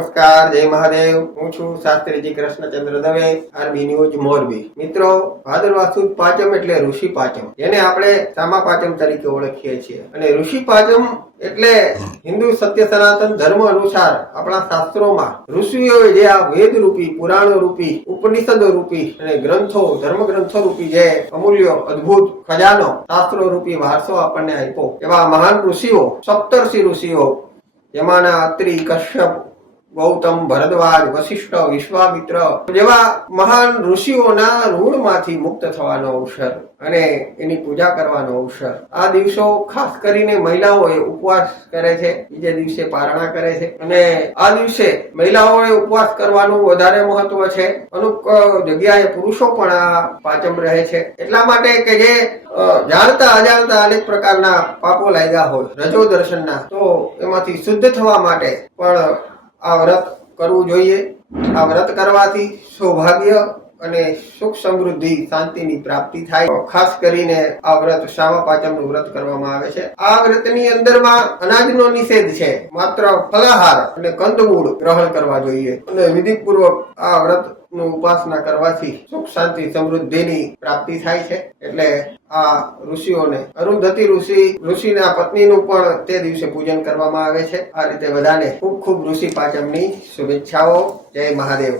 નમસ્કાર, જય મહાદેવ. હું છું શાસ્ત્રીજી કૃષ્ણચંદ્ર દવે, આરબી ન્યૂઝ મોરબી. મિત્રો, ભાદરવા સુદ પાંચમ એટલે ઋષિ પાંચમ, જેને આપણે સામા પાંચમ તરીકે ઓળખીએ છીએ. અને ઋષિ પાંચમ એટલે હિન્દુ સત્ય સનાતન ધર્મ અનુસાર આપણા શાસ્ત્રોમાં ઋષિઓએ જે આ વેદ રૂપી, પુરાણો રૂપી, ઉપનિષદો રૂપી અને ગ્રંથો, ધર્મ ગ્રંથો રૂપી જે અમૂલ્ય અદ્ભુત ખજાનો શાસ્ત્રો રૂપી વારસો આપણને આપ્યો, એવા મહાન ઋષિઓ, સપ્તર્ષિ ઋષિઓ, જેમાંના અત્રિ, કશ્યપ, ગૌતમ, ભરદ્વાજ, વશિષ્ઠ, વિશ્વામિત્ર જેવા મહાન ઋષિઓના ઋણમાંથી મુક્ત થવાનો અવસર અને એની પૂજા કરવાનો અવસર. આ દિવસો ખાસ કરીને મહિલાઓએ ઉપવાસ કરે છે, બીજે દિવસે પારણા કરે છે. અને આ દિવસે મહિલાઓએ ઉપવાસ કરવાનું વધારે મહત્વ છે. અમુક જગ્યાએ પુરુષો પણ આ પાંચમ રહે છે, એટલા માટે કે જે જાણતા અજાણતા અનેક પ્રકારના પાપો લાગ્યા હોય રજો દર્શનના, તો એમાંથી શુદ્ધ થવા માટે પણ આ વ્રત કરવું જોઈએ. આ વ્રત કરવાથી સૌભાગ્ય અને સુખ સમૃદ્ધિ શાંતિની પ્રાપ્તિ થાય. ખાસ કરીને આ વ્રત સામા પાંચમનું વ્રત કરવામાં આવે છે. આ વ્રતની અંદરમાં અનાજનો નિષેધ છે, માત્ર ફલાહાર અને કંદમૂળ ગ્રહણ કરવા જોઈએ. અને વિધિપૂર્વક આ વ્રત નું ઉપાસના કરવાથી સુખ શાંતિ સમૃદ્ધિની પ્રાપ્તિ થાય છે. એટલે આ ઋષિઓને અરુંધતી ઋષિના પત્નીનું પણ તે દિવસે પૂજન કરવામાં આવે છે. આ રીતે બધાને ખૂબ ખૂબ ઋષિ પાંચમની શુભેચ્છાઓ. જય મહાદેવ.